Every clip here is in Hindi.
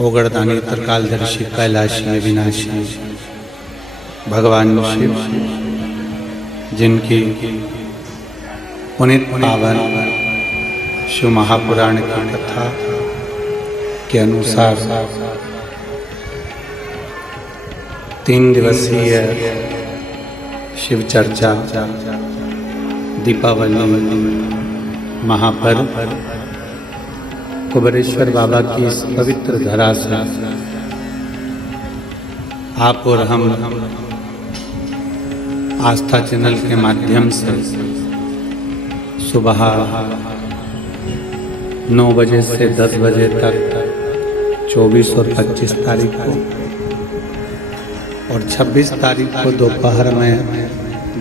ओगरदानी त्रिकालदर्शी कैलाशी अविनाशी भगवान शिव, जिनकी पुनित पावन शिव महापुराण की कथा के अनुसार 3 दिवसीय शिव चर्चा दीपावली महापर्व कुबेरेश्वर बाबा की इस पवित्र धरा से आप और हम आस्था चैनल के माध्यम से सुबह 9 बजे से 10 बजे तक 24 और 25 तारीख को और 26 तारीख को दोपहर में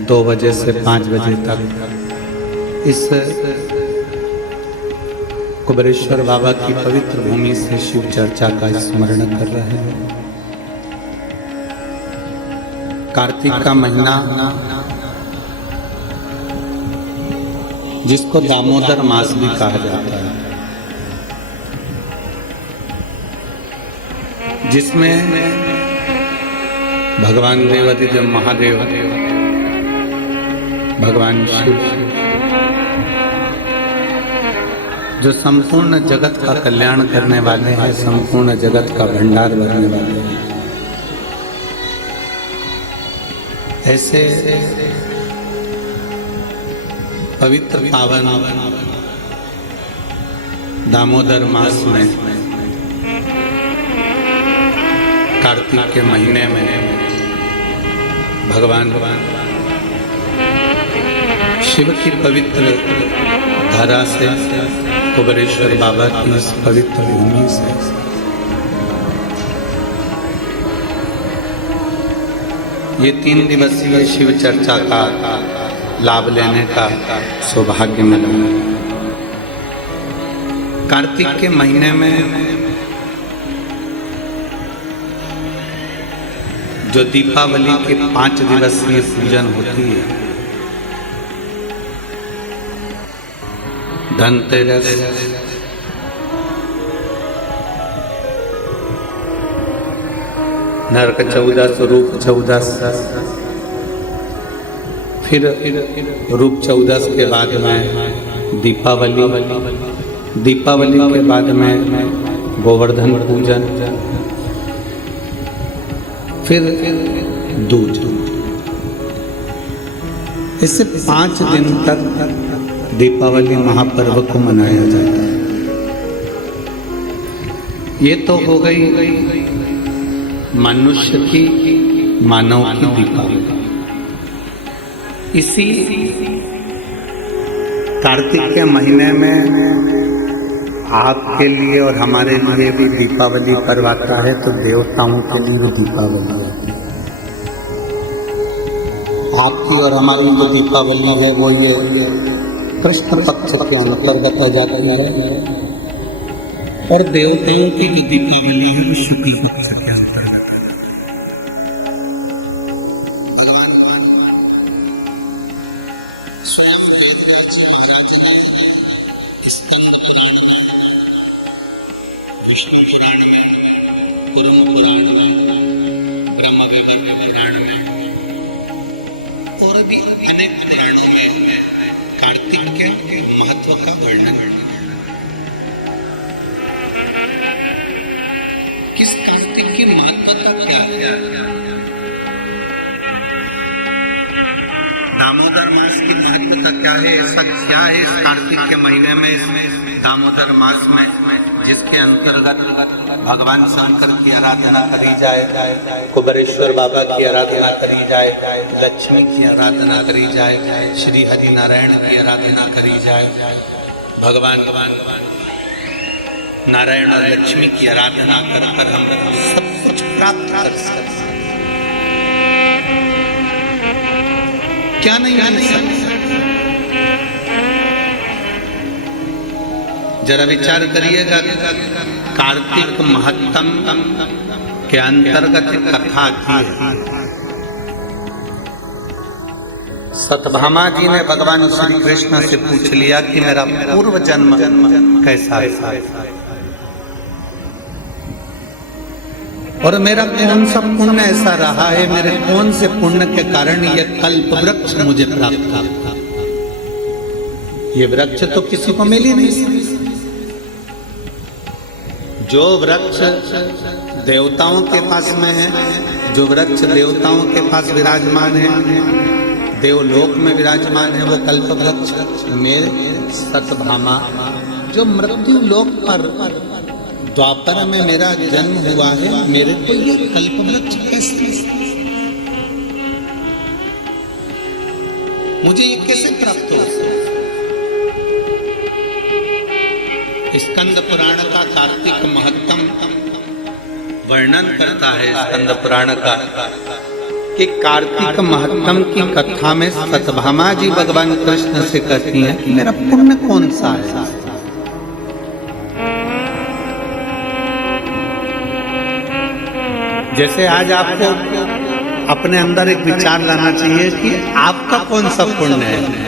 2 बजे से 5 बजे तक इस कुबेरेश्वर बाबा की पवित्र भूमि से शिव चर्चा का स्मरण कर रहे हैं। कार्तिक का महीना, जिसको दामोदर मास भी कहा जाता है, जिसमें भगवान देवाधिदेव महादेव भगवान शिव जो संपूर्ण जगत का कल्याण करने वाले हैं, संपूर्ण जगत का भंडार भरने वाले हैं, ऐसे पवित्र पावन दामोदर मास में कार्तिक के महीने में भगवान शिव की पवित्र धरा से कुबेरेश्वर बाबा की इस पवित्र भूमि से ये 3 दिवसीय शिव चर्चा का लाभ लेने का सौभाग्य मिला। कार्तिक के महीने में जो दीपावली के 5 दिवसीय पूजन होती है, धनतेरस, नरक चौदस, रूप चौदस, फिर रूप चौदस के बाद में दीपावली, दीपावली के बाद में गोवर्धन पूजन, फिर दूज। इससे 5 दिन तक दीपावली महापर्व को मनाया जाता है। ये तो हो गई मनुष्य की, मानव की दीपावली। इसी कार्तिक के महीने में आपके लिए और हमारे लिए भी दीपावली पर्व आता है, तो देवताओं के लिए भी दीपावली है। आपकी और हमारी जो दीपावली है वो ये कृष्ण पक्ष के अंतर्गत आ जाती है, और देवताओं की जो दीपावली है वो शुक्ल पक्ष के अंतर्गत। भगवान स्वयं वेदव्यास जी महाराज ने स्कंद पुराण में, विष्णु पुराण में, कुरुम पुराण में, ब्रह्म वैवर्त पुराण में और भी अनेक पुराणों में कार्तिक के महत्व का वर्णन। किस कार्तिक की महत्वता क्या है? दामोदर मास की महत्वता क्या है? ऐसा क्या है इस कार्तिक के महीने में, इसमें दामोदर मास में, जिसके अंतर्गत भगवान शंकर की आराधना करी जाए, कुबेरेश्वर बाबा की आराधना करी जाए, लक्ष्मी की आराधना करी जाए, श्री हरि नारायण की आराधना करी जाए, भगवान नारायण और लक्ष्मी की आराधना कर हम सब कुछ प्राप्त कर सकते। क्या नहीं मिल सकता? जरा विचार करिएगा। कार्तिक महत्तम के अंतर्गत कथा की है। सतभामा जी ने भगवान श्री कृष्ण से पूछ लिया कि मेरा पूर्व जन्म कैसा है। और मेरा कौन सा पुण्य ऐसा रहा है, मेरे कौन से पुण्य के कारण ये कल्प वृक्ष मुझे प्राप्त था। ये वृक्ष तो किसी को मिल ही नहीं सकता। जो वृक्ष देवताओं के पास में है, जो वृक्ष देवताओं के पास विराजमान है, देवलोक में विराजमान है, वो कल्प वृक्ष मेरे सतभामा जो मृत्यु लोक पर द्वापर में मेरा जन्म हुआ है, मेरे को ये कल्प वृक्ष कैसे, मुझे ये कैसे प्राप्त हो। स्कंद पुराण का कार्तिक महत्तम वर्णन करता है, स्कंद पुराण का, कि कार्तिक महत्तम की कथा में सतभामा जी भगवान कृष्ण से कहती हैं कि मेरा पुण्य कौन सा है। जैसे आज आपको अपने अंदर एक विचार लाना चाहिए कि आपका कौन सा पुण्य है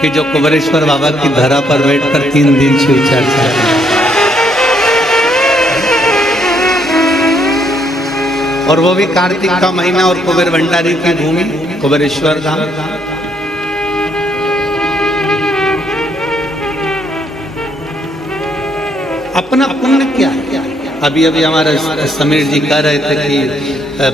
कि जो कुबेरेश्वर बाबा की धरा पर बैठकर 3 दिन शिव चर्चा है, और वो भी कार्तिक का महीना और कुबेर भंडारी की भूमि कुबेरेश्वर धाम। अपना पुण्य क्या है। अभी अभी हमारा समीर जी कह रहे थे कि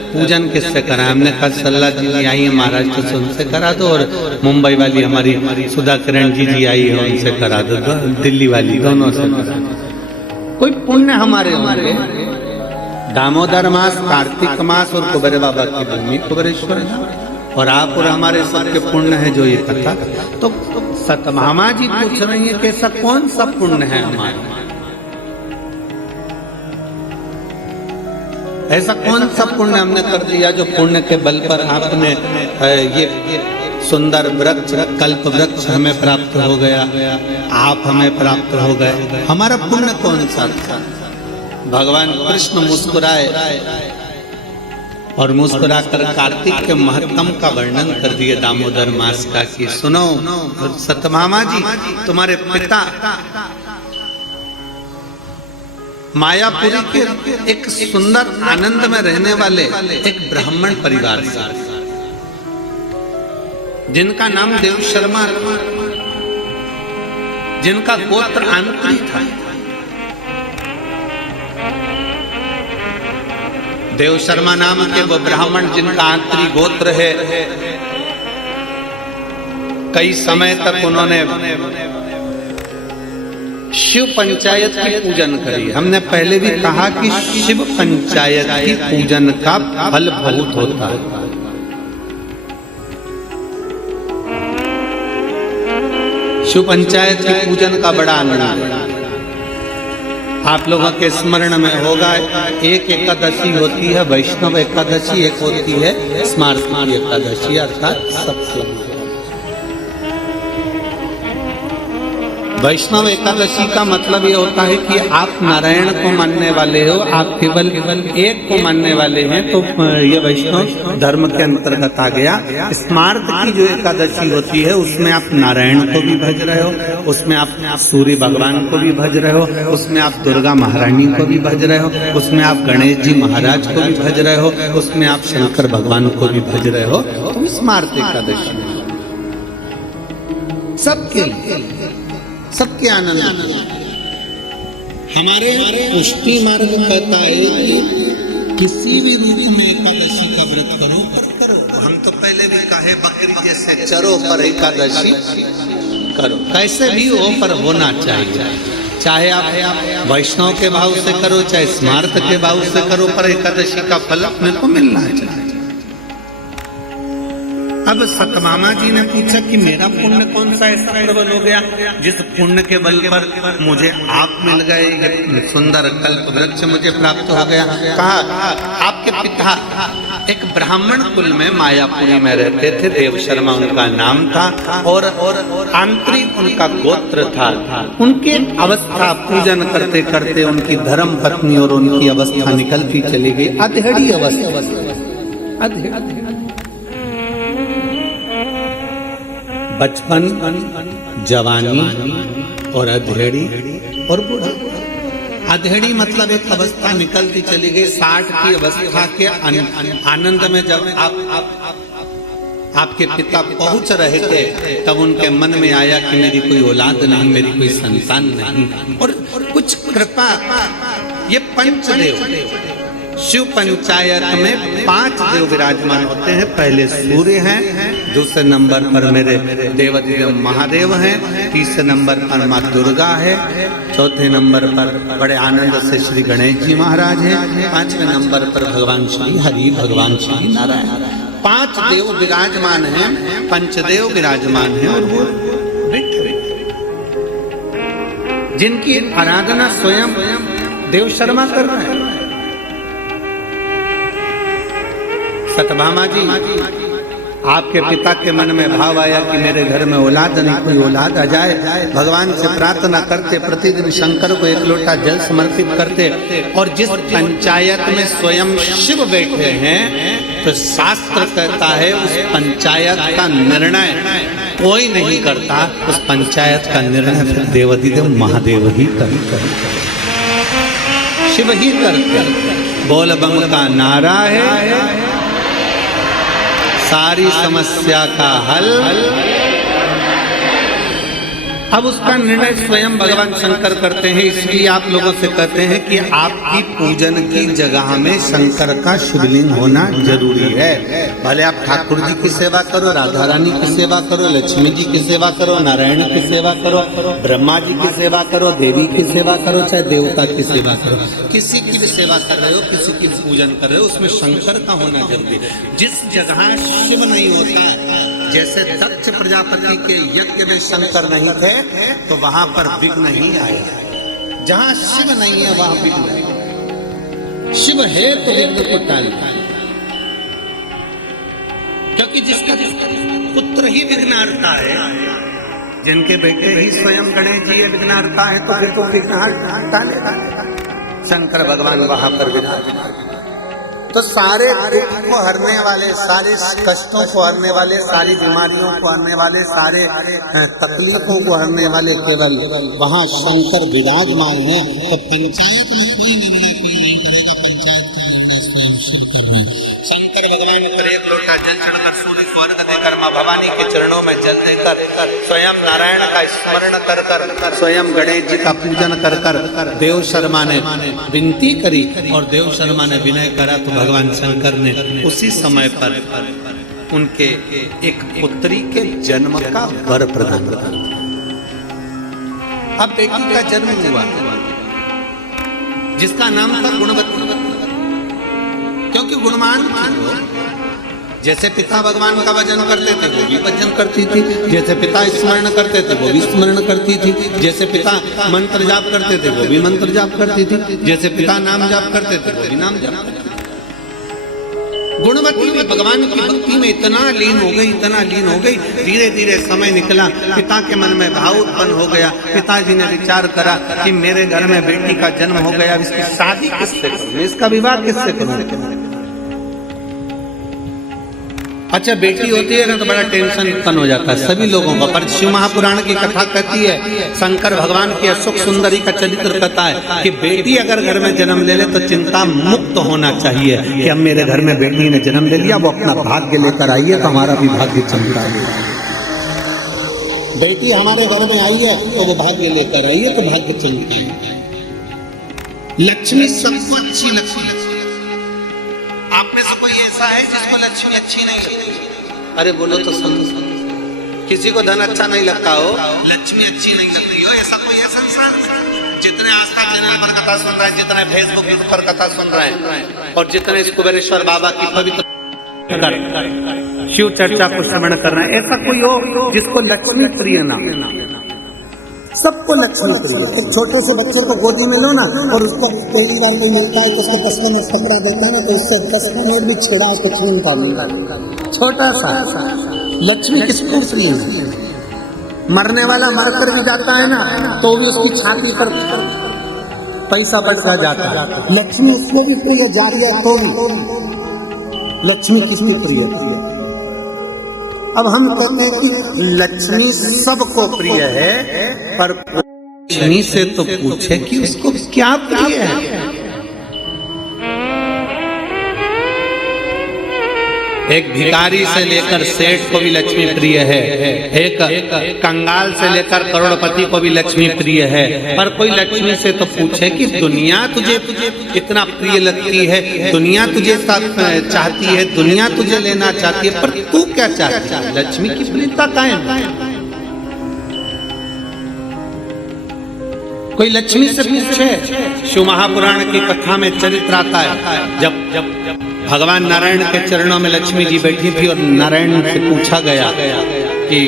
पूजन किससे करा, हमने कहा सल्ला जी आई है महाराष्ट्र से, उनसे करा दो, और मुंबई वाली हमारी सुधा किरण जी आई है, उनसे करा दो, दिल्ली वाली, दोनों से करा दो। कोई पुण्य हमारे होंगे। दामोदर मास, कार्तिक मास और कुबेर बाबा की भूमि कुबेरेश्वर, और आप और हमारे सबके पुण्य है जो ये कथा। तो सतभामा जी पूछ रही है कि ऐसा कौन सा पुण्य है हमारा, ऐसा कौन सा पुण्य हमने कर दिया जो पुण्य के बल पर आपने ये सुंदर वृक्ष कल्प वृक्ष हमें प्राप्त हो गया, आप हमें प्राप्त हो गए, हमारा पुण्य कौन सा था। भगवान कृष्ण मुस्कुराए और मुस्कुराकर कार्तिक के महत्तम का वर्णन कर दिए दामोदर मास का, कि सुनो सतभामा जी, तुम्हारे पिता मायापुरी के एक सुंदर आनंद में रहने वाले एक ब्राह्मण परिवार से, जिनका नाम देव शर्मा, जिनका गोत्र आंत्री था। देव शर्मा नाम के वो ब्राह्मण जिनका आंत्री गोत्र है, कई समय तक उन्होंने शिव पंचायत की पूजन करी। हमने पहले भी कहा कि शिव पंचायत की पूजन का फल बहुत होता है। शिव पंचायत की पूजन का बड़ा आनंद है। आप लोगों के स्मरण में होगा, एक एकादशी होती है वैष्णव एकादशी, एक होती है स्मार्ती एकादशी अर्थात सप्तमी। वैष्णव एकादशी का मतलब ये होता है कि आप नारायण को मानने वाले हो, आप केवल एक को मानने वाले हैं, तो ये वैष्णव धर्म के अंतर्गत आ गया। स्मार्त की जो एकादशी होती है उसमें आप नारायण को भी भज रहे हो, उसमें आप सूर्य भगवान को भी भज रहे हो, उसमें आप दुर्गा महारानी को भी भज रहे हो, उसमें आप गणेश जी महाराज को भी भज रहे हो, उसमें आप शंकर भगवान को भी भज रहे हो। तो स्मार्त एकादशी सबके लिए, सबके आनंद। हमारे पुष्टि मार्ग कहता है कि किसी भी रूप में एकादशी का व्रत करो, पर करो। हम तो पहले भी कहे बकरी जैसे चरो पर एकादशी करो, कैसे भी हो पर होना चाहिए। चाहे आप वैष्णव के भाव से करो, चाहे स्मार्त के भाव से करो, पर एकादशी का फल अपने को मिलना चाहिए। अब सतभामा जी ने पूछा कि मेरा पुण्य कौन सा ऐसा प्रबल हो गया जिस पुण्य के बल पर मुझे आप मिल गए, सुंदर कल्प वृक्ष मुझे प्राप्त हो गया। कहा आपके पिता एक ब्राह्मण कुल में मायापुरी में रहते थे, देव शर्मा उनका नाम था, और आंतरिक उनका गोत्र था। उनकी अवस्था पूजन करते करते उनकी धर्म पत्नी और उनकी अवस्था निकलती चली गई, अधेड़ी अवस्था, बचपन, जवानी और अधेड़ी और बूढ़ा। अधेड़ी मतलब एक अवस्था निकलती चली गई। 60 की अवस्था के आनंद में जब आपके पिता पहुंच रहे थे, तब उनके मन में आया कि मेरी कोई औलाद नहीं, मेरी कोई संतान नहीं, और कुछ कृपा। ये पंचदेव, शिव पंचायत में 5 देव विराजमान होते हैं। पहले सूर्य हैं, दूसरे नंबर पर मेरे देवदेव महादेव हैं, तीसरे नंबर पर माँ दुर्गा है, चौथे नंबर पर बड़े आनंद से श्री गणेश जी महाराज हैं, 5वें नंबर पर भगवान श्री हरि, भगवान श्री नारायण। 5 देव विराजमान हैं, पंचदेव विराजमान हैं, और वो जिनकी आराधना स्वयं देव शर्मा कर रहे हैं। सतभामा जी, आपके पिता के मन में भाव आया कि मेरे घर में औलाद नहीं, कोई औलाद आ जाए। भगवान से प्रार्थना करते, प्रतिदिन शंकर को 1 लोटा जल समर्पित करते, और जिस पंचायत में स्वयं शिव बैठे हैं, तो शास्त्र कहता है उस पंचायत का निर्णय कोई नहीं करता, उस पंचायत का निर्णय फिर देवाधिदेव महादेव ही करते, शिव ही करते। बोल बम का नारा है, सारी समस्या का हल। अब उसका निर्णय स्वयं भगवान शंकर करते हैं। इसलिए आप लोगों से कहते हैं कि आपकी पूजन की जगह में शंकर का शिवलिंग होना जरूरी है। भले आप ठाकुर जी की सेवा करो, राधा रानी की सेवा करो, लक्ष्मी जी की सेवा करो, नारायण की सेवा करो, ब्रह्मा जी की सेवा करो, देवी की सेवा करो, चाहे देवता की सेवा करो, किसी की भी सेवा कर रहे हो, किसी की पूजन कर रहे हो, उसमें शंकर का होना जरूरी है। जिस जगह शिव नहीं होता, जैसे दक्ष प्रजापति के यज्ञ में शंकर नहीं थे, तो वहां पर विघ्न नहीं आएगा। जहां शिव नहीं है वहां विघ्न है। शिव है तो विघ्न को टालता है, क्योंकि जिसका पुत्र ही विघ्नहर्ता है, जिनके बेटे ही स्वयं गणेश जी विघ्नहर्ता है, तो फिर तो विघ्नहर्ता शंकर भगवान वहां पर विराजमान। तो सारे दुख को हरने वाले, सारे कष्टों को हरने वाले, सारी बीमारियों को हरने वाले, सारे तकलीफों को हरने वाले केवल वहाँ शंकर विराजमान है। तो पंचायत शंकर भगवान पर 1 लोटा जल चढ़कर, सूर्य को अर्घ देकर, माँ भवानी के चरणों में जल देकर, स्वयं नारायण का स्मरण कर कर, स्वयं गणेश जी का पूजन कर कर देव शर्मा ने विनती करी, और देव शर्मा ने विनय करा, तो भगवान शंकर ने उसी समय पर उनके एक पुत्री के जन्म का वर प्रदान किया। अब बेटी का जन्म हुआ जिसका नाम था गुणवती, क्योंकि गुणवान थी। जैसे पिता भगवान का भजन करते थे, वो भी भजन करती थी। जैसे पिता स्मरण करते थे, वो भी स्मरण करती थी। जैसे पिता मंत्र जाप करते थे, वो भी मंत्र जाप करती थी। जैसे पिता नाम जाप करते थे, वो भी नाम जाप करती थी। गुणवती भी भगवान की भक्ति में इतना लीन हो गई, इतना लीन हो गई। धीरे धीरे समय निकला, पिता के मन में भाव उत्पन्न हो गया। पिताजी ने विचार करा कि मेरे घर में बेटी का जन्म हो गया, इसकी शादी किससे करूं, इसका विवाह किससे करूं। अच्छा, बेटी होती है ना तो बड़ा टेंशन उत्पन्न हो जाता है सभी लोगों का। पर शिव महापुराण की कथा कहती है, शंकर भगवान की अशोक सुंदरी का चरित्र कहता है कि बेटी अगर घर में जन्म ले ले तो चिंता मुक्त होना चाहिए कि अब मेरे घर में बेटी ने जन्म ले लिया, वो अपना भाग्य लेकर आई है, तो हमारा भी भाग्य चमका है। बेटी हमारे घर में आई है तो वो भाग्य लेकर आई है, तो भाग्य चमका है। लक्ष्मी सबको अच्छी लगती है। आप में से कोई ऐसा है जिसको लक्ष्मी अच्छी नहीं लगती? अरे बोलो तो समझो। किसी को धन अच्छा नहीं लगता हो, लक्ष्मी अच्छी नहीं लगती हो, ऐसा कोई है संसार? जितने आस्था चैनल पर कथा सुन रहे हैं, जितने फेसबुक पर कथा सुन रहे हैं, और जितने कुबेरेश्वर बाबा की पवित्र शिव चर्चा को श्रवण कर रहे हैं, ऐसा कोई हो जिसको लक्ष्मी प्रिय ना? सबको लक्ष्मी प्रिय। तो छोटे से बच्चे को गोदी में लो ना, और उसको पहली बार में मिलता है तो उसको 10 में पकड़ा देते हैं, तो उससे 10 में भी छेड़ा कुछ नहीं पाऊंगा। छोटा सा लक्ष्मी किसको प्रिय है? मरने वाला मरकर भी जाता है ना, तो भी उसकी छाती पर पैसा बढ़ता जाता है। लक्ष्मी उसमें भी प्रिय जा रही है, तो भी लक्ष्मी किसकी प्रिय है? अब हम कहते हैं कि लक्ष्मी सबको प्रिय है, पर लक्ष्मी से तो पूछे कि उसको क्या प्रिय है। एक भिखारी से लेकर सेठ को भी लक्ष्मी प्रिय है, एक कंगाल से लेकर करोड़पति को भी लक्ष्मी प्रिय है। पर कोई लक्ष्मी से तो पूछे कि दुनिया तुझे इतना प्रिय लगती है, दुनिया तुझे चाहती है, दुनिया तुझे लेना चाहती है, पर तू क्या चाहती है? लक्ष्मी की प्रियता कायम है। कोई लक्ष्मी से पूछे, शिव महापुराण की कथा में चरित्र आता है, जब भगवान नारायण के चरणों में लक्ष्मी जी बैठी थी और नारायण से पूछा गया कि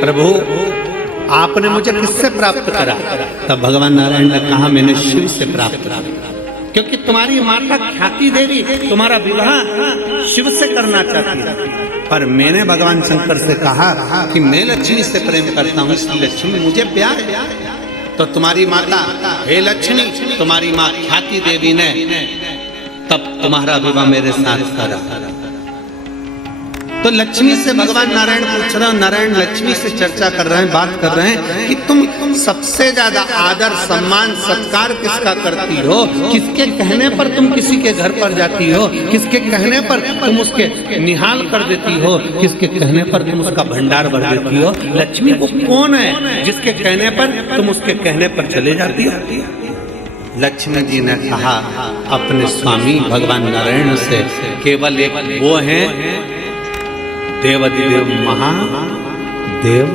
प्रभु आपने मुझे किससे प्राप्त करा? तब भगवान नारायण ने कहा मैंने शिव से प्राप्त करा, क्योंकि तुम्हारी माता ख्याति देवी तुम्हारा विवाह शिव से करना चाहती है, पर मैंने भगवान शंकर से कहा कि मैं लक्ष्मी से प्रेम करता हूँ, इसलिए लक्ष्मी मुझे प्यार है। तो तुम्हारी माता हे लक्ष्मी, तुम्हारी माँ ख्याति देवी ने तब तुम्हारा विवाह मेरे साथ करा। तो लक्ष्मी से भगवान नारायण पूछ रहे हैं, नारायण लक्ष्मी से चर्चा कर रहे हैं, बात कर रहे हैं कि तुम सबसे ज्यादा आदर सम्मान सत्कार किसका करती हो? किसके कहने पर तुम किसी के घर पर जाती हो? किसके कहने पर तुम उसके निहाल कर देती हो? किसके कहने पर तुम उसका भंडार भर देती हो? लक्ष्मी वो कौन है जिसके कहने पर तुम उसके कहने पर चले जाती हो? लक्ष्मी जी ने कहा अपने स्वामी भगवान नारायण से, केवल एक वो है देवाधिदेव महादेव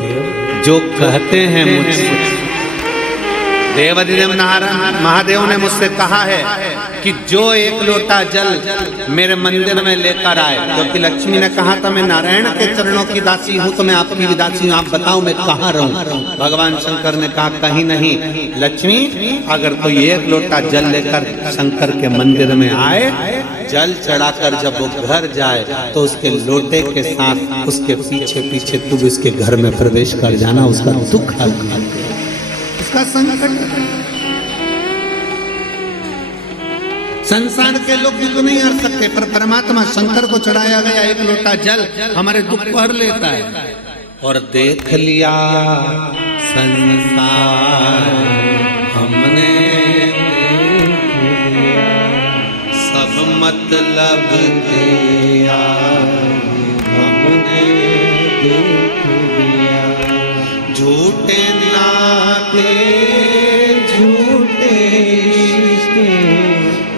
जो कहते हैं मुझसे। देवाधिदेव महादेव ने मुझसे कहा है कि जो एक लोटा जल मेरे मंदिर में लेकर आए, क्योंकि लक्ष्मी ने कहा था मैं नारायण के चरणों की दासी हूँ, तो मैं आपकी भी दासी हूँ, आप बताओ मैं कहाँ रहूं? भगवान शंकर ने कहा कहीं नहीं, लक्ष्मी अगर कोई एक लोटा जल लेकर शंकर के मंदिर में आए, जल चढ़ाकर जब वो घर जाए तो उसके लोटे के साथ उसके पीछे पीछे तू उसके घर में प्रवेश कर जाना, उसका दुख हल कर दे, उसका संकट। संसार के लोग दुख नहीं हर सकते, पर परमात्मा शंकर को चढ़ाया गया एक लोटा जल हमारे दुख को हर लेता है। और देख लिया संसार हमने, सब मतलब दिया हमने, देख लिया झूठे नाते झूठे रिश्ते,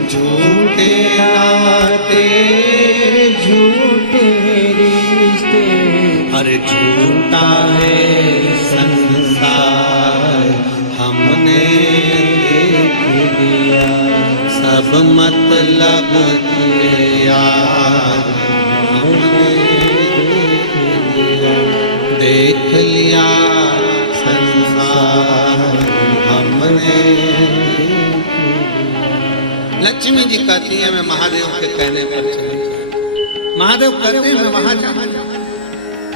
झूठे नाते झूठे रिश्ते, अरे झूठा है संसार हमने देख लिया, सब मतलब यार हमने देख लिया संसार हमने। लक्ष्मी जी कहती है मैं महादेव के कहने पर चली, महादेव कहते हैं मैं वहां जाऊं,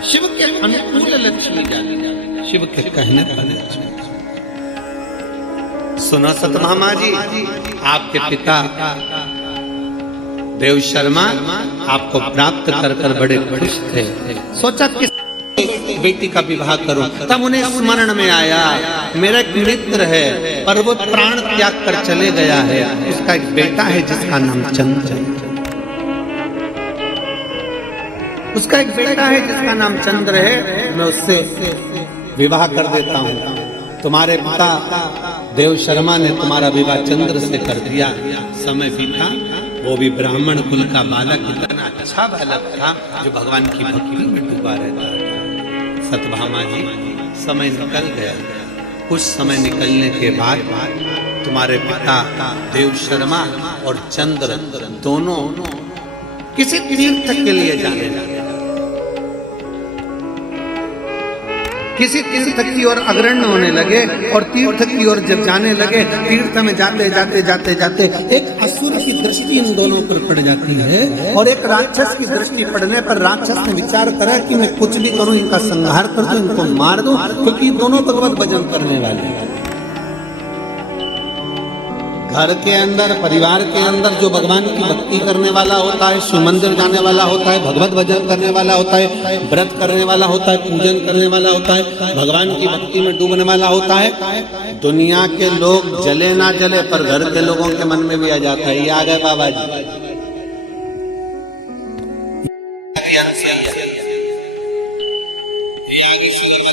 शिव के अनुकूल लक्ष्मी जाती, शिव के कहने पर लक्ष्मी। सुना सतभामा जी, आपके पिता देव शर्मा आपको प्राप्त कर कर बड़े खुश थे, सोचा किस बेटी का विवाह करूं, तब उन्हें स्मरण में आया मेरा एक मित्र है पर वो प्राण त्याग कर चले गया है, उसका एक बेटा है जिसका नाम चंद्र है, उसका एक बेटा है जिसका नाम चंद्र है, मैं उससे विवाह कर देता हूं। तुम्हारे पिता देव शर्मा ने तुम्हारा विवाह चंद्र से कर दिया, समय बीता, वो भी ब्राह्मण कुल का बालक, इतना अच्छा बालक था जो भगवान की भक्ति में डूबा रहता था। सतभामा जी समय निकल गया, कुछ समय निकलने के बाद तुम्हारे पिता देव शर्मा और चंद्र दोनों किसी तीर्थ के लिए जाने लगे, किसी तीर्थ की ओर अग्रणी होने लगे, और तीर्थ की ओर जब जाने लगे, तीर्थ में जाते जाते जाते जाते एक असुर की दृष्टि इन दोनों पर पड़ जाती है, और एक राक्षस की दृष्टि पड़ने पर राक्षस ने विचार करा कि मैं कुछ भी करूं, इनका संहार कर दूं, इनको मार दूं, क्योंकि दोनों भगवत भजन करने वाले हैं। घर के अंदर, परिवार के अंदर जो भगवान की भक्ति करने वाला होता है, शिव मंदिर जाने वाला होता है, भगवत भजन करने वाला होता है, व्रत करने वाला होता है, पूजन करने वाला होता है, भगवान की भक्ति में डूबने वाला होता है, दुनिया के लोग जले ना जले पर घर के लोगों के मन में भी आ जाता है, ये आ गए बाबा जी,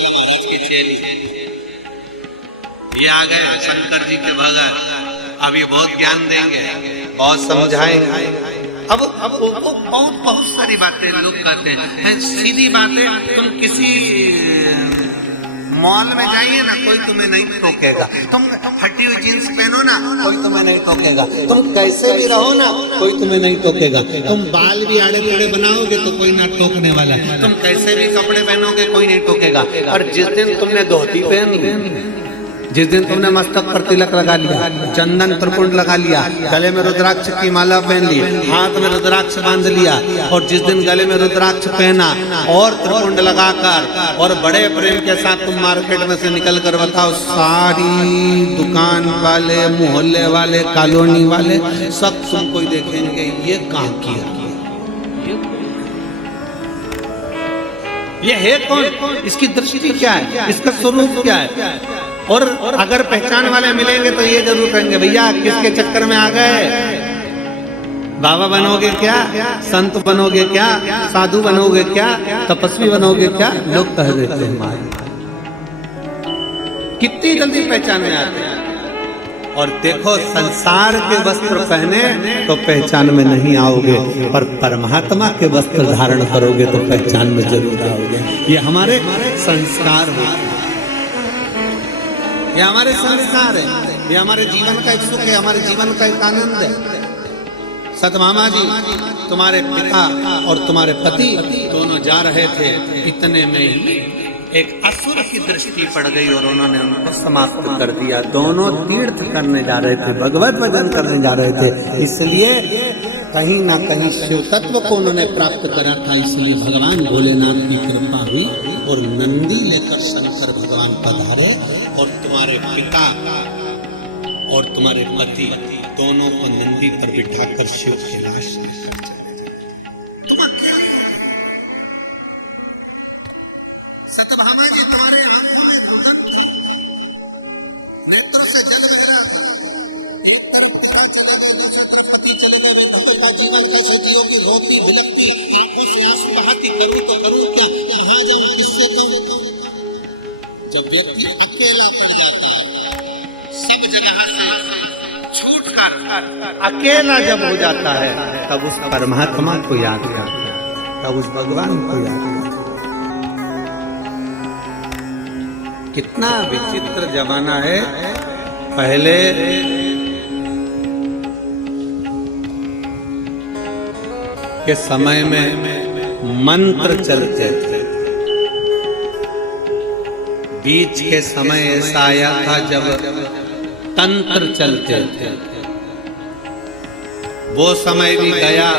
महाराज की चेली, ये आ गए शंकर जी के भगत, अब ये बहुत ज्ञान देंगे, बहुत समझाएंगे। अब बहुत सारी बातें लोग कहते हैं, सीधी बातें, तुम किसी मॉल में जाइए ना, कोई तुम्हें नहीं टोकेगा, तुम फटी हुई जींस पहनो ना, कोई तुम्हें नहीं टोकेगा, तुम कैसे भी रहो ना, कोई तुम्हें नहीं टोकेगा, तुम बाल भी आड़े टेढ़े बनाओगे तो कोई ना टोकने वाला, तुम कैसे भी कपड़े पहनोगे कोई नहीं टोकेगा। और जिस दिन तुमने धोती पहन ली, जिस दिन तुमने मस्तक पर तिलक लगा लिया, चंदन त्रिपुंड लगा लिया, गले में रुद्राक्ष की माला पहन ली, हाथ में रुद्राक्ष बांध लिया, और जिस दिन गले में रुद्राक्ष पहना और त्रिपुंड लगाकर और बड़े प्रेम के साथ तुम मार्केट में से निकल कर बताओ, सारी दुकान वाले, मोहल्ले वाले, कॉलोनी वाले सब तुमको देखेंगे, ये कहाँ किया, ये है कौन, इसकी दृष्टि क्या है, इसका स्वरूप क्या है। और अगर पहचान वाले मिलेंगे तो ये जरूर कहेंगे, भैया किसके चक्कर में आ गए, बाबा बनोगे क्या, संत बनोगे क्या, साधु बनोगे क्या, तपस्वी बनोगे क्या, लोग कह देते हैं। कितनी जल्दी पहचान में आते हैं। और देखो, संसार के वस्त्र पहने तो पहचान में नहीं आओगे, पर परमात्मा के वस्त्र धारण करोगे तो पहचान में जरूर आओगे। ये हमारे संस्कार होते हैं, ये हमारे संस्कार है, ये हमारे जीवन का एक सुख है, हमारे जीवन का एक आनंद है। सतभामा जी, तुम्हारे पिता और तुम्हारे पति दोनों जा रहे थे, इतने में ही एक असुर की दृष्टि पड़ गई और उन्होंने उनको समाप्त कर दिया। दोनों तीर्थ करने जा रहे थे, भगवत भजन करने जा रहे थे, इसलिए कहीं ना कहीं शिव तत्व को उन्होंने प्राप्त करा था। इसलिए भगवान भोलेनाथ की कृपा हुई और नंदी लेकर शंकर भगवान पधारे और तुम्हारे पिता और तुम्हारे पति दोनों को नंदी पर बिठाकर शिव की लाश सतभामा जी, तुम्हारे आंखों में दुर्गंध, नेत्रों से जल निकला, एक तरफ पिता चला गया, दूसरी तरफ पति चले गए, बेटा का जीवन कैसे जियोगी, रोती बिलखती, आंखों से आंसू बहाती, करूं तो करूं क्या, कहाँ जाऊं, किससे कहूं। जब व्यक्ति अकेला पड़ जाता है, सब जगह से छूटकर अकेला जब हो जाता है, तब उस परमात्मा को याद करता है, तब उस भगवान को याद करता है। कितना विचित्र जमाना है। पहले के समय में मंत्र चलते थे, बीच के समय ऐसा आया था जब तंत्र चलते थे, वो समय भी गया,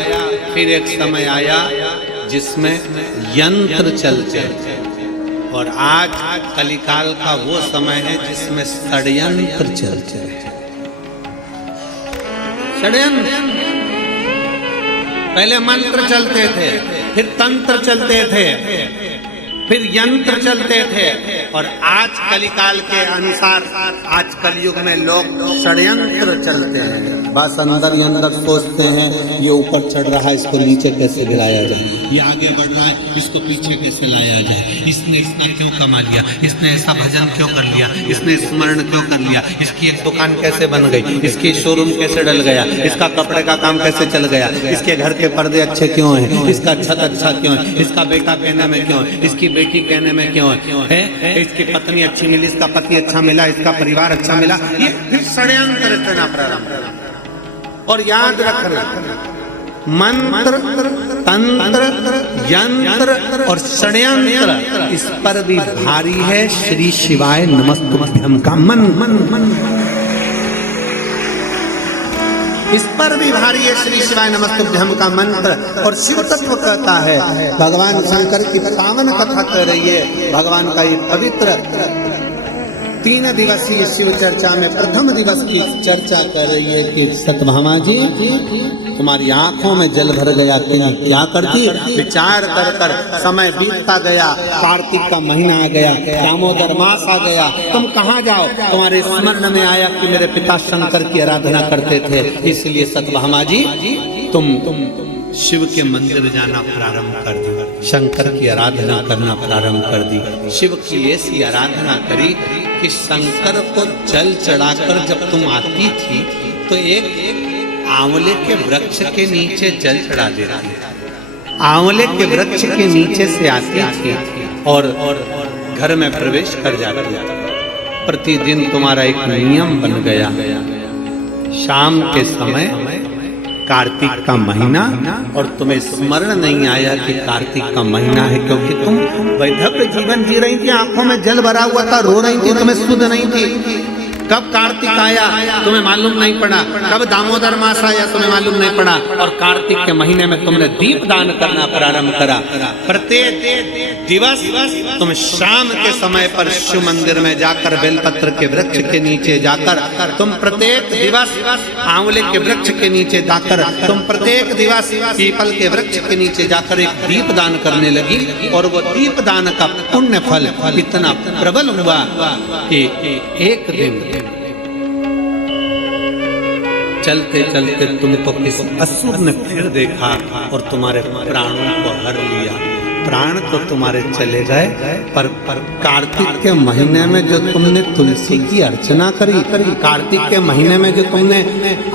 फिर एक समय आया जिसमें यंत्र चलते थे, और आज कलिकाल का वो समय है जिसमें षड्यंत्र चलते हैं। षड्यंत्र, पहले मंत्र चलते थे, फिर तंत्र चलते थे, फिर यंत्र चलते थे, और आज कलिकाल के अनुसार आज कलयुग में लोग षड्यंत्र चलते हैं। बस अंदर ही अंदर सोचते हैं, ये ऊपर चढ़ रहा है, इसको नीचे कैसे गिराया जाए, ये आगे बढ़ रहा है, इसको पीछे कैसे लाया जाए, इसने इतना क्यों कमा लिया, इसने ऐसा भजन क्यों कर लिया, इसने स्मरण क्यों कर लिया, इसकी एक दुकान कैसे बन गई, इसकी शोरूम कैसे डल गया, इसका कपड़े का काम कैसे चल गया, इसके घर के पर्दे अच्छे क्यों हैं, इसका छत अच्छा क्यों है, इसका बेटा कहने में क्यों है, इसकी बेटी कहने में क्यों है, इसकी पत्नी अच्छी मिली, इसका पति अच्छा मिला, इसका परिवार अच्छा मिला, ये फिर षड्यंत्र रचना प्रारंभ। और याद रखना, मंत्र, तंत्र, यंत्र और षड्यंत्र, इस पर भी भारी है श्री शिवाय नमस्तुभ्यम का मन मन मन, इस पर भी भारी है श्री शिवाय नमस्तुभ्यम का मंत्र। और शिव तत्व कहता है, भगवान शंकर की पावन कथा कर रही है, भगवान का ये पवित्र 3 दिवसीय शिव चर्चा में प्रथम दिवस की चर्चा कर रही है कि सत्यभामा जी तुम्हारी आंखों में जल भर गया कि क्या करती। विचार कर कर समय बीतता गया, कार्तिक का महीना आ गया, दामोदर मास आ गया, तुम कहाँ जाओ। तुम्हारे स्मरण में आया कि मेरे पिता शंकर की आराधना करते थे, इसलिए सत्यभामा जी तुम शिव के मंदिर जाना प्रारंभ कर दी, शंकर की आराधना करना प्रारंभ कर दी। शिव की ऐसी आराधना करी कि शंकर को जल चढ़ाकर जब तुम आती थी तो एक आंवले के वृक्ष के नीचे जल चढ़ा देती थी। आंवले के वृक्ष के नीचे से आती थी और घर में प्रवेश कर जाती थी। प्रतिदिन तुम्हारा एक नियम बन गया, शाम के समय कार्तिक का महीना, और तुम्हें स्मरण नहीं आया कि कार्तिक का महीना है, क्योंकि तुम वैधव्य जीवन जी रही थी, आंखों में जल भरा हुआ था, रो रही थी, तुम्हें सुध नहीं थी। कब कार्तिक आया तुम्हें मालूम नहीं पड़ा, कब दामोदर मास आया तुम्हें मालूम नहीं पड़ा, और कार्तिक के महीने में तुमने दीप दान करना प्रारंभ करा। प्रत्येक दिवस तुम शाम के समय पर शिव मंदिर में जाकर बेलपत्र के वृक्ष के नीचे जाकर तुम प्रत्येक दिवस आंवले के वृक्ष के नीचे जाकर तुम प्रत्येक दिवस पीपल के वृक्ष के नीचे जाकर एक दीप दान करने लगी, और वो दीप दान का पुण्य फल इतना प्रबल हुआ कि एक दिन चलते चलते तुमको किसी असुर ने फिर देखा और तुम्हारे प्राणों को हर लिया। प्राण तो तुम्हारे चले गए, पर कार्तिक के महीने में जो तुमने तुलसी की अर्चना करी, कार्तिक के महीने में जो तुमने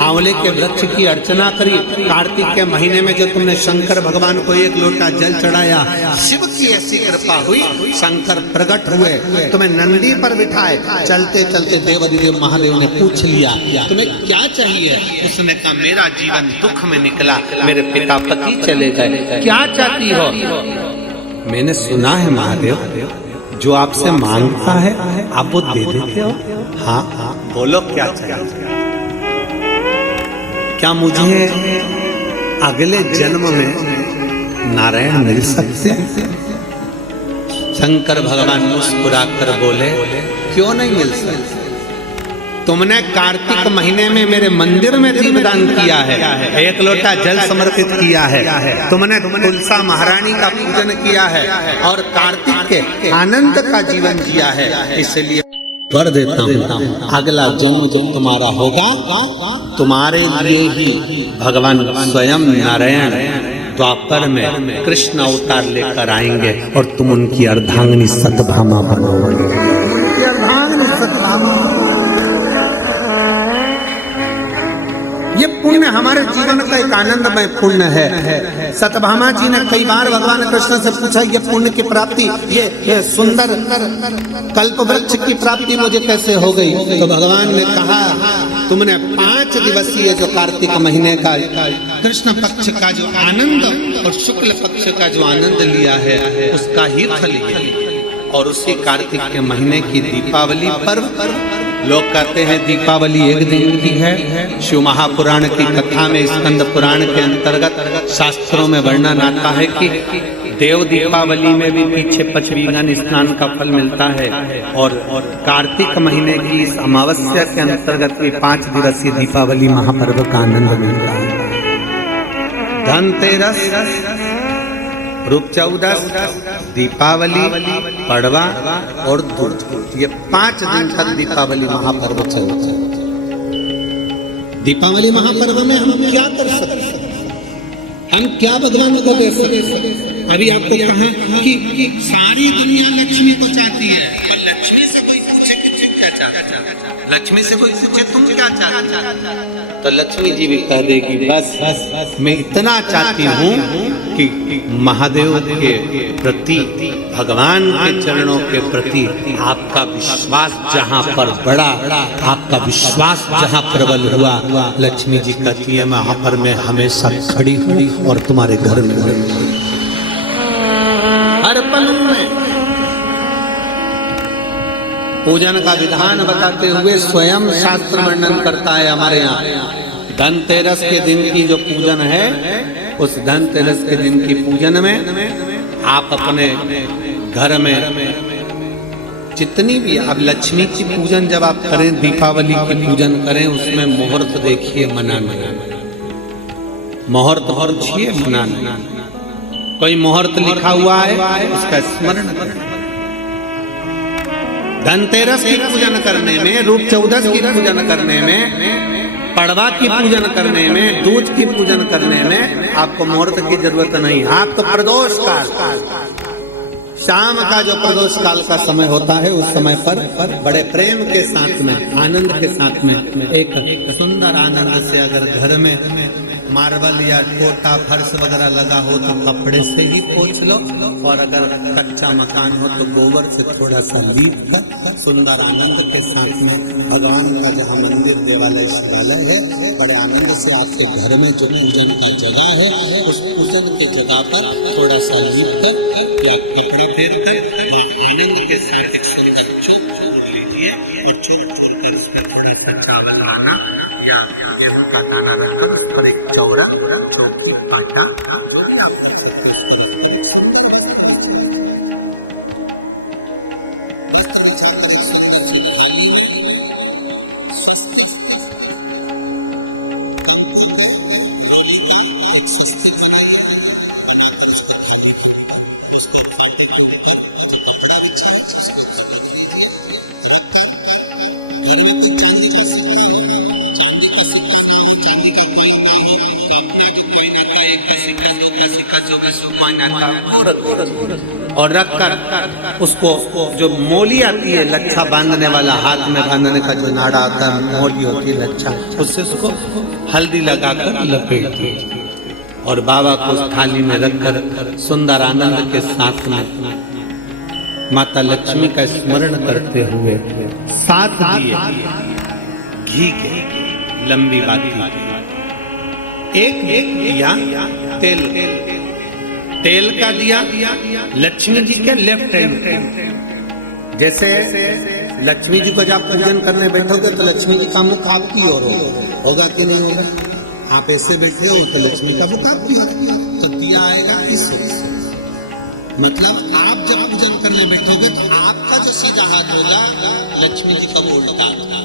आंवले के वृक्ष की अर्चना करी, कार्तिक के महीने में जो तुमने शंकर भगवान को एक लोटा जल चढ़ाया, शिव की ऐसी कृपा हुई, शंकर प्रकट हुए, तुम्हें नंदी पर बिठाए। चलते चलते देवाधिदेव महादेव ने पूछ लिया तुम्हें क्या चाहिए। उसने कहा मेरा जीवन दुख में निकला, मेरे पिता पति चले गए, क्या चाहती हो। मैंने सुना है महादेव जो आपसे मांगता है आप वो दे देते हो। हाँ बोलो क्या चाहिए। क्या मुझे अगले जन्म में नारायण मिल सकते हैं। शंकर भगवान मुस्कुरा कर बोले क्यों नहीं मिल सकते। तुमने कार्तिक महीने में मेरे मंदिर में दीपदान किया है, एक लोटा जल समर्पित किया है, तुमने तुलसा महारानी का पूजन किया है और कार्तिक के आनंद का जीवन जिया है, इसलिए कर देता हूँ अगला जन्म जब तुम्हारा होगा तुम्हारे लिए ही भगवान स्वयं नारायण द्वापर में कृष्ण अवतार लेकर आएंगे और तुम उनकी अर्धांगिनी सत्यभामा बनोगे। उनकी अर्धांगिनी सत्यभामा। ये पुण्य हमारे जीवन का एक आनंदमय पुण्य है। सत्यभामा जी ने कई बार भगवान कृष्ण से पूछा ये पुण्य की प्राप्ति, ये सुंदर कल्प वृक्ष की प्राप्ति मुझे कैसे हो गई। तो भगवान ने कहा तुमने 5 दिवसीय जो कार्तिक महीने का कृष्ण पक्ष का जो आनंद और शुक्ल पक्ष का जो आनंद लिया है उसका ही फल है। और उसी कार्तिक के महीने की दीपावली पर्व, लोग कहते हैं दीपावली एक दिन की है। शिव महापुराण की कथा में स्कंद पुराण के अंतर्गत शास्त्रों में वर्णन आता है कि देव दीपावली में भी पीछे पचवीगन स्नान का फल मिलता है, और कार्तिक महीने की इस अमावस्या के अंतर्गत भी 5 दिवसीय दीपावली महापर्व का आनंद मिलता है। धनतेरस, रूप चौदस, दीपावली, पड़वा और धूल, ये 5 दिन तक दीपावली महापर्व चलता है। दीपावली महापर्व में हम क्या कर सकते हैं, हम क्या भगवान को दे सकते हैं। अभी आपको कहा कि सारी दुनिया लक्ष्मी को चाहती है, और लक्ष्मी से कोई पूछे कि तुम क्या चाहते हो, लक्ष्मी से कोई पूछे तुम क्या चाहते हो, तो लक्ष्मी जी भी कह देगी बस मैं इतना चाहती हूँ कि महादेव के प्रति, भगवान के चरणों के प्रति आपका विश्वास जहाँ पर बढ़ा, आपका विश्वास जहाँ प्रबल हुआ, लक्ष्मी जी कहती है वहाँ पर मैं हमेशा खड़ी हूँ और तुम्हारे घर में हर पल में। पूजन का विधान बताते हुए स्वयं शास्त्र वर्णन करता है हमारे यहाँ। धनतेरस के दिन की जो पूजन है, उस धनतेरस के दिन की पूजन में आप अपने घर में जितनी भी अब लक्ष्मी की पूजन जब आप करें, दीपावली की पूजन करें, उसमें मुहूर्त देखिए मनाना, मुहूर्त पूछिए मनाना। कोई मुहूर्त लिखा हुआ है उसका स्मरण करें। धनतेरस की पूजन करने में, रूप चौदस की पूजन करने में, पड़वा की पूजन करने में, दूज की पूजन करने में आपको मुहूर्त की जरूरत नहीं। आप तो प्रदोष काल, शाम का जो प्रदोष काल का समय होता है, उस समय पर बड़े प्रेम के साथ में, आनंद के साथ में, एक सुंदर आनंद से अगर घर में मार्बल या कोटा फर्श वगैरह लगा हो तो कपड़े से ही पोंछ लो, और अगर कच्चा मकान हो तो गोबर से थोड़ा सा लीप कर सुंदर आनंद के साथ में भगवान का जहाँ मंदिर, देवालय, शिवालय है, बड़े आनंद से आपके घर में जो पूजन की जगह है, उस पूजन की जगह पर थोड़ा सा लीप कर या कपड़ा फेर कर आनंद के साथ एक सुंदर चौक छोड़ लीजिए, और चौक छोड़कर उसमें थोड़ा सा चावल लाना या गेहूं का दाना रखकर उस पर एक चौड़ा चौकी आटा और रखकर उसको जो मोली आती है, लच्छा बांधने वाला, हाथ में बांधने का जो नाड़ा आता है, मोली होती है लच्छा, उससे उसको हल्दी लगाकर लपेट दिए और बाबा को उस थाली में रखकर सुंदर आनंद के साथ में माता लक्ष्मी का स्मरण करते हुए 7 दिए घी के, लंबी बाती, एक दिया तेल का दिया लक्ष्मी जी के लेफ्ट हैंड। जैसे लक्ष्मी जी को जब पूजन करने बैठोगे तो लक्ष्मी जी का मुख आपकी ओर होगा कि नहीं होगा? आप ऐसे बैठे हो तो लक्ष्मी का मुख आपकी ओर, तो दिया आएगा इस ओर। मतलब आप जब पूजन करने बैठोगे तो आपका जो सीधा हाथ होगा, लक्ष्मी जी का वो उल्टा होगा।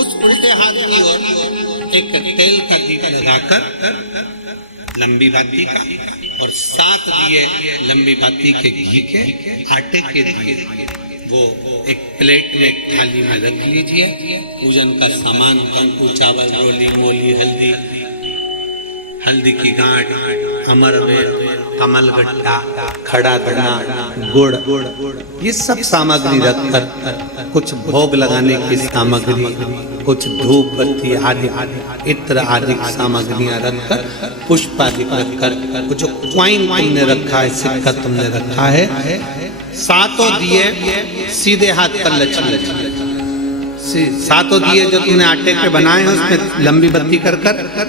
उस उल्टे हाथ की ओर एक तेल का दीप लगाकर लंबी बाती का, और 7 दिए लंबी बाती के घी के, आटे के दिए, वो एक प्लेट में, एक थाली में रख लीजिए। पूजन का सामान, कंकु, चावल, रोली, मोली, हल्दी की गांठ, अमरवेल, कमलगट्टा, खड़ा धना, गुड़, ये सब सामग्री रखकर, कुछ भोग लगाने की सामग्री, कुछ धूप बत्ती आदि इत्र आदि सामग्रियां रखकर, पुष्प आदि रखकर, कुछ क्वाइन तुमने रखा है, सिक्का तुमने रखा है, 7 दिए सीधे हाथ पर लक्ष्मी, 7 दिए जो तुमने आटे के बनाए हैं उसमें लंबी बत्ती कर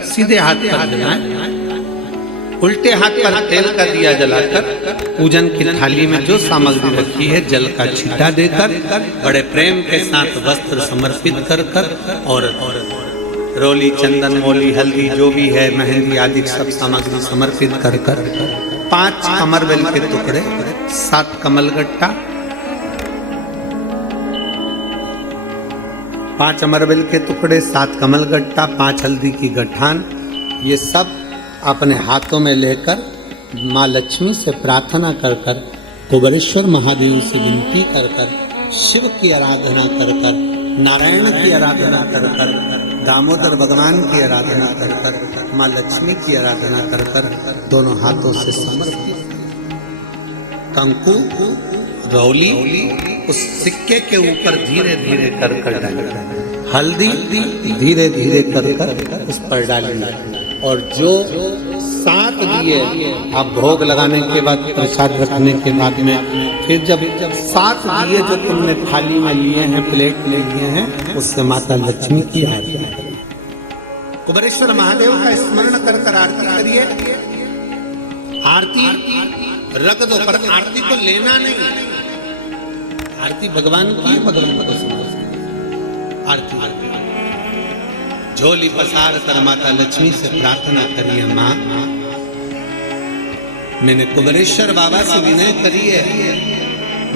सीधे हाथ पर लगाए, उल्टे हाथ पर तेल का दिया जलाकर पूजन की थाली में जो सामग्री रखी है जल का छींटा देकर, बड़े प्रेम के साथ वस्त्र समर्पित कर और रोली, चंदन, मोली, हल्दी जो भी है, मेहंदी आदि सब सामग्री समर्पित कर 5 अमरवेल के टुकड़े, 7 कमलगट्टा, 5 अमरवेल के टुकड़े, 7 कमलगट्टा, 5 हल्दी की गठान, ये सब अपने हाथों में लेकर माँ लक्ष्मी से प्रार्थना कर कुबेरेश्वर महादेव से विनती कर शिव की आराधना कर नारायण की आराधना कर दामोदर भगवान की आराधना कर माँ लक्ष्मी की आराधना कर दोनों हाथों से समर्पित कंकु, रौली उस सिक्के के ऊपर धीरे धीरे कर डालें, हल्दी धीरे धीरे कर उस पर डालें, और जो 7 दिए आप भोग लगाने के बाद, प्रसाद रखने के बाद में, फिर जब 7 दिए जो तुमने थाली में लिए हैं, प्लेट में लिए हैं, उससे माता लक्ष्मी की आरती करिए, कुबेरेश्वर महादेव का स्मरण कर आरती करिए। आरती रख दो, पर आरती को लेना नहीं, आरती भगवान की, भगवान को समझ आरती झोली पसार कर माता लक्ष्मी से प्रार्थना करिए, माँ मैंने कुबेरेश्वर बाबा से विनय करी है,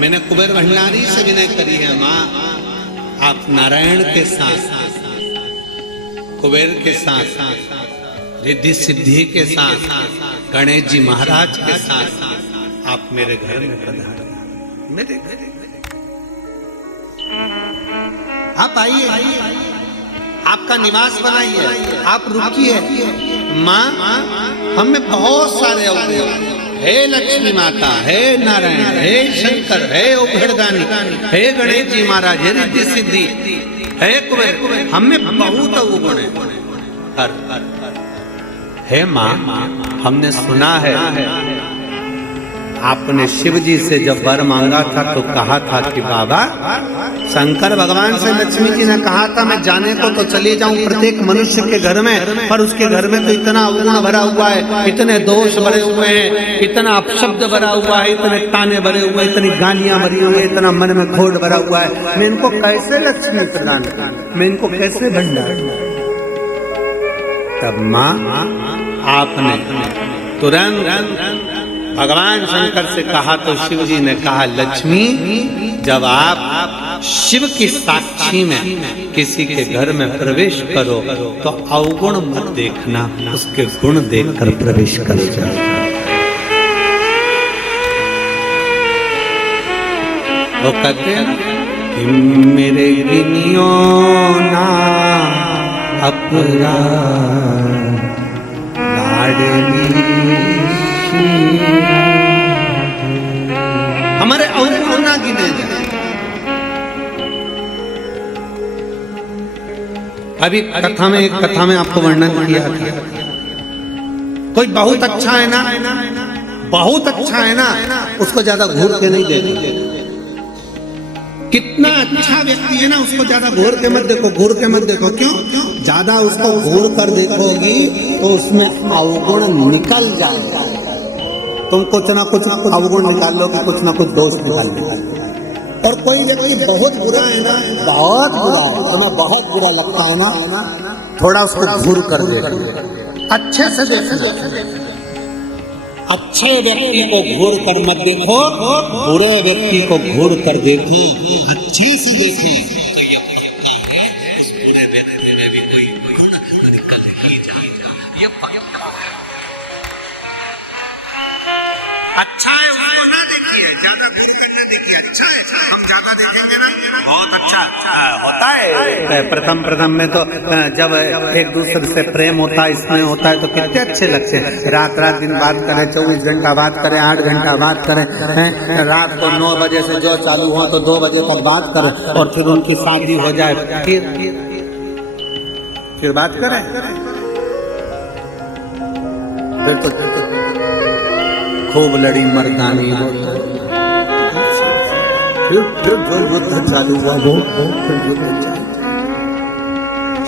मैंने कुबेर भंडारी से विनय करी है, माँ आप नारायण के साथ, कुबेर के साथ, रिद्धि सिद्धि के साथ, गणेश जी महाराज के साथ आप मेरे घर में पधारे, मेरे घर आप आइए, आपका निवास बनाइए, आप रुकिए। माँ हमें बहुत सारे अवगुण, हे लक्ष्मी माता, हे नारायण, हे शंकर, हे उभरदानी, हे गणेश जी महाराज, हे रिद्धि सिद्धि, हे कुबेर, हमें बहुत अवगुण है। हे माँ हमने सुना है आपने शिव जी से जब वर मांगा था तो कहा था कि बाबा, शंकर भगवान से लक्ष्मी जी ने कहा था मैं जाने को तो चली जाऊं प्रत्येक मनुष्य के घर में, पर उसके घर में तो इतना अवगुण भरा हुआ है, इतने दोष भरे हुए हैं, इतना अपशब्द भरा हुआ है, इतने ताने भरे हुए, इतनी गालियां भरी हुई, इतना मन में खोट भरा हुआ है, मैं इनको कैसे लक्ष्मी प्रदान करूं, मैं इनको कैसे भंडार। तब माँ आपने तुरंत भगवान शंकर से कहा तो शिव जी ने कहा, लक्ष्मी जब आप शिव की साक्षी में किसी के घर में प्रवेश करो तो अवगुण मत देखना, उसके गुण देखकर प्रवेश कर जाओ। वो कहते हैं कि मेरे विनियो ना अपराध लाडली हमारे अवगुण ना गिने जाए। अभी कथा में, एक कथा में आपको वर्णन किया था, कोई बहुत अच्छा है ना, बहुत अच्छा है ना, उसको ज्यादा घूर के नहीं देखो। कितना अच्छा व्यक्ति है ना, उसको ज्यादा घूर के मत देखो, घूर के मत देखो। क्यों? ज्यादा उसको घूर कर देखोगी तो उसमें अवगुण निकल जाएगा। तुम कुछ ना कुछ अवगुण निकाल लो कि कुछ ना कुछ दोष निकाल लो। और कोई व्यक्ति बहुत बुरा है ना, बहुत बुरा है, तुम्हें बहुत बुरा लगता है ना, थोड़ा उसको घूर कर देखो, अच्छे से देखो। अच्छे व्यक्ति को घूर कर मत देखो, बुरे व्यक्ति को घूर कर देखो, अच्छे से देखो। उस बुरे व्यक्ति में भी कोई गुण निकल ही जाएगा। अच्छा है उसको ना देखिए, ज्यादा घूर कर ना देखिए। अच्छा है, हम ज्यादा देखेंगे ना बहुत अच्छा होता है। प्रथम में तो जब एक दूसरे से प्रेम होता है, इसमें होता है तो कितने अच्छे लगते हैं। रात दिन बात करें, 24 घंटा बात करें, 8 घंटा बात करें, रात को 9 बजे से जो चालू हुआ तो 2 बजे तक बात करें, और फिर उनकी शादी हो जाए, फिर बात करें, फिर तो खूब लड़ी मर्दानी होता है। फिर जो युद्ध चालू हुआ वो फिर युद्ध चालू।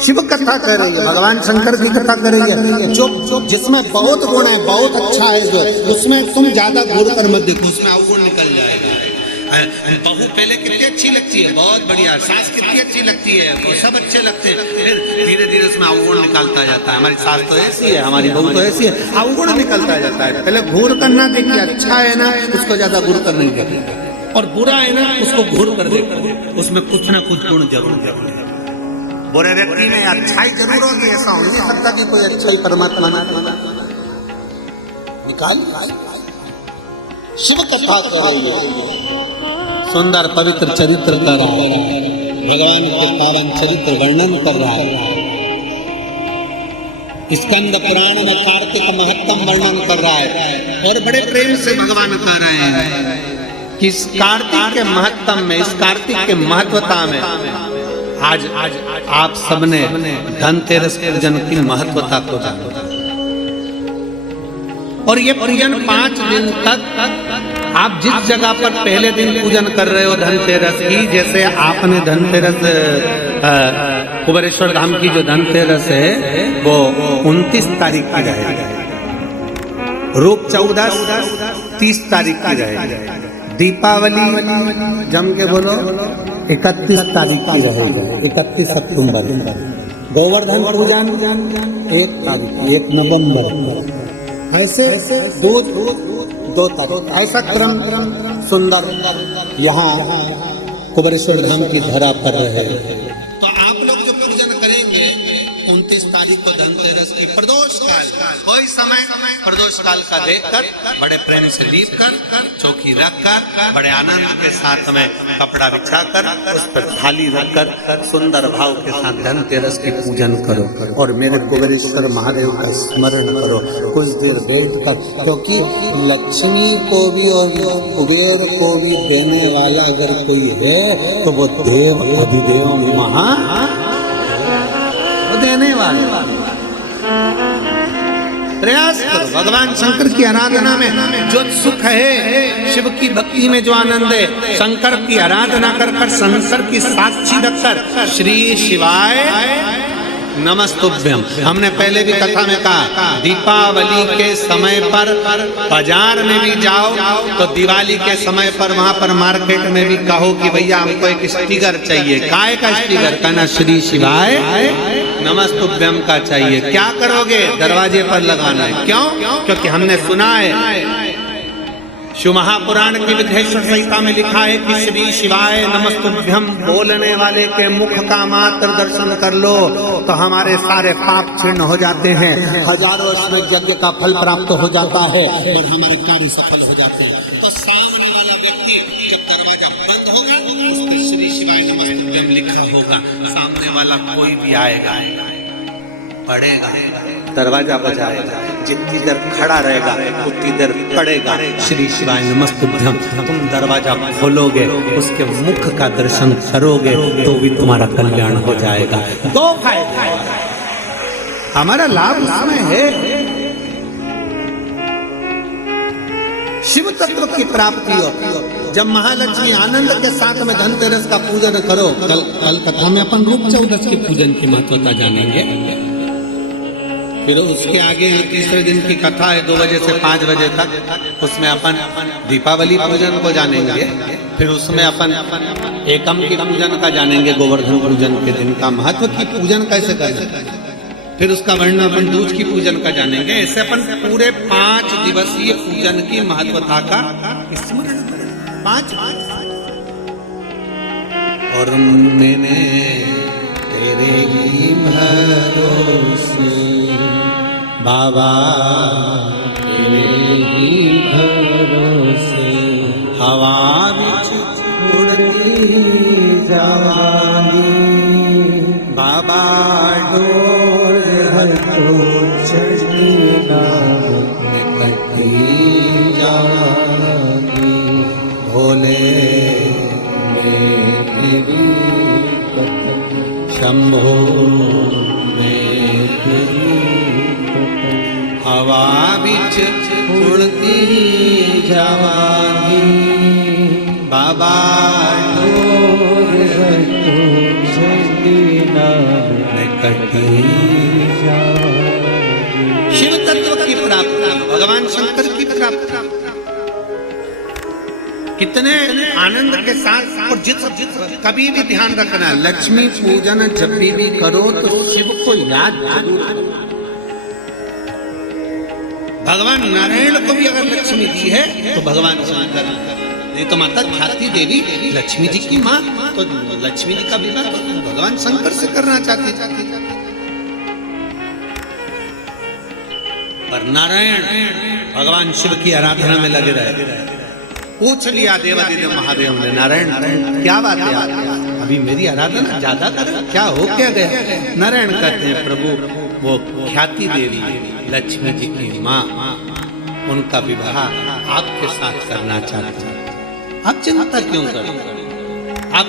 शिव कथा कर रही है, भगवान शंकर की कथा कर रही है, जो जिसमें बहुत गुण है, बहुत अच्छा है, जो उसमें तुम ज्यादा घूर कर मत देखो, उसमें अवगुण निकल जाएगा। बहू पहले कितनी अच्छी लगती है, बहुत बढ़िया, सास कितनी अच्छी लगती है, वो सब अच्छे लगते हैं, फिर धीरे धीरे उसमें अवगुण निकलता जाता है। हमारी सास तो ऐसी है, हमारी बहू तो ऐसी है, अवगुण निकलता जाता है। पहले घूर करना देखिए, अच्छा है ना उसको ज्यादा घूर कर नहीं देखिए, और बुरा है ना उसको घूर कर देखिए, उसमें कुछ ना कुछ गुण जरूर है। बुरे व्यक्ति में अच्छाई जरूर होगी, ऐसा हो नहीं सकता कि कोई अच्छाई परमात्मा ना निकाल। शिव कथा कर रही है, सुंदर पवित्र चरित्र कर रहा है, भगवान के पावन चरित्र वर्णन कर रहा है। स्कंद पुराण में कार्तिक महत्तम वर्णन कर रहा है, और बड़े प्रेम से भगवान कह रहे हैं कि इस कार्तिक के महत्तम में, इस कार्तिक के महत्वता में आज आप सबने धनतेरस पूजन की महत्वता को जाना, और ये पूजन 5 दिन तक आप जिस जगह पर पहले दिन पूजन कर रहे हो धनतेरस की, जैसे आपने धनतेरस कुबेरेश्वर धाम की जो धनतेरस है वो 29 तारीख की रहेगी, रूप 14 30 तारीख की रहेगी, दीपावली जम के बोलो 31 तारीख की रहेगी, 31 अक्टूबर, गोवर्धन पूजन 1 तारीख, 1 नवंबर, ऐसे 2 तारीख, ऐसा क्रम सुंदर यहाँ कुबेरेश्वर धाम की धरा पर रहे। तो आप लोग जो पूजन करेंगे 29 तारीख को धनतेरस की प्रदोष काल, कोई समय प्रदोष काल का देखकर बड़े प्रेम से लीप कर चौकी रख कर बड़े आनंद के साथ में कपड़ा बिछाकर उस पर थाली रखकर सुंदर भाव के साथ धनतेरस की पूजन करो और मेरे कुबेरेश्वर महादेव का स्मरण करो कुछ देर बैठ कर, क्योंकि लक्ष्मी को भी और कुबेर को भी देने वाला अगर कोई है तो वो देव अधिदेव महा देने वाला। प्रयास करो भगवान शंकर की आराधना में जो सुख है, शिव की भक्ति में जो आनंद है, शंकर की आराधना कर कर शंकर की साक्षी रखकर श्री शिवाय नमस्तुभ्यम। हमने पहले भी कथा में कहा दीपावली के समय पर बाजार में भी जाओ तो दिवाली के समय पर वहां पर मार्केट में भी कहो कि भैया हमको एक स्टिकर चाहिए, काय का स्टिकर, कहना श्री शिवाय नमस्तुभ्यम का चाहिए। क्या करोगे? दरवाजे पर लगाना है। क्यों? क्योंकि हमने सुना है शिव महापुराण की विधेश्वर संहिता में लिखा है कि श्री शिवाय नमस्तुभ्यम बोलने वाले के मुख का मात्र दर्शन कर लो तो हमारे सारे पाप क्षीण हो जाते हैं, हजारों वर्ष में यज्ञ का फल प्राप्त हो जाता है और हमारे कार्य सफल हो जाते हैं। तो सामने वाला व्यक्ति जब दरवाजा बंद होगा उस पर श्री शिवाय नमस्तुभ्यम लिखा होगा, सामने वाला कोई भी आएगा पड़ेगा, दरवाजा बजाएगा, जितनी देर खड़ा रहेगा उतनी देर पड़ेगा श्री शिवाय नमस्तुभ्यम। तुम दरवाजा खोलोगे, उसके मुख का दर्शन करोगे तो भी तुम्हारा कल्याण हो जाएगा। 2 फायदे, हमारा लाभ उसमें है शिव तत्व की प्राप्ति हो। जब महालक्ष्मी आनंद के साथ में धनतेरस का पूजन करो, कल कथा में अपन रूप चौदस के पूजन की महत्वता जानेंगे। फिर उसके आगे तीसरे दिन की कथा है 2 बजे से 5 बजे तक, उसमें अपन दीपावली पूजन को जानेंगे। फिर उसमें अपन एकम की पूजन का जानेंगे, गोवर्धन पूजन के दिन का महत्व की पूजन कैसे करना। फिर उसका वर्णन अपन दूज की पूजन का जानेंगे। ऐसे अपन पूरे 5 दिवसीय पूजन की महत्वता का स्मरण करें। 5 और मैंने तेरे ही भरोसे बाबा तेरे ही भरोसे हवा बिच उड़ती जानी, बाबा डोर हटो चढ़ी में कटी जानी, भोले मेरी शंभो में तेरी हवा बिच उड़ती जवानी, बाबा डोर हटो में कटी जानी। शिव तत्व की प्राप्ति, भगवान शंकर की प्राप्ति कितने आनंद के साथ। और जित कभी भी ध्यान रखना, लक्ष्मी पूजन जब भी करो तो शिव को याद जरूर करो। भगवान नारायण को भी अगर लक्ष्मी दी है तो भगवान शंकर, नहीं तो माता ख्याति देवी लक्ष्मी जी की माँ, तो लक्ष्मी जी का विवाह भगवान शंकर से करना चाहती। पर नारायण भगवान शिव की आराधना में लगे रहे। पूछ लिया देवादिदेव महादेव ने, नारायण क्या बात है अभी मेरी आराधना ज्यादा कर, क्या हो क्या गया? नारायण कहते हैं प्रभु वो ख्याति देवी लक्ष्मी जी की माँ, उनका विवाह आपके साथ करना चाहते हैं। आप चिंता क्यों करें? आप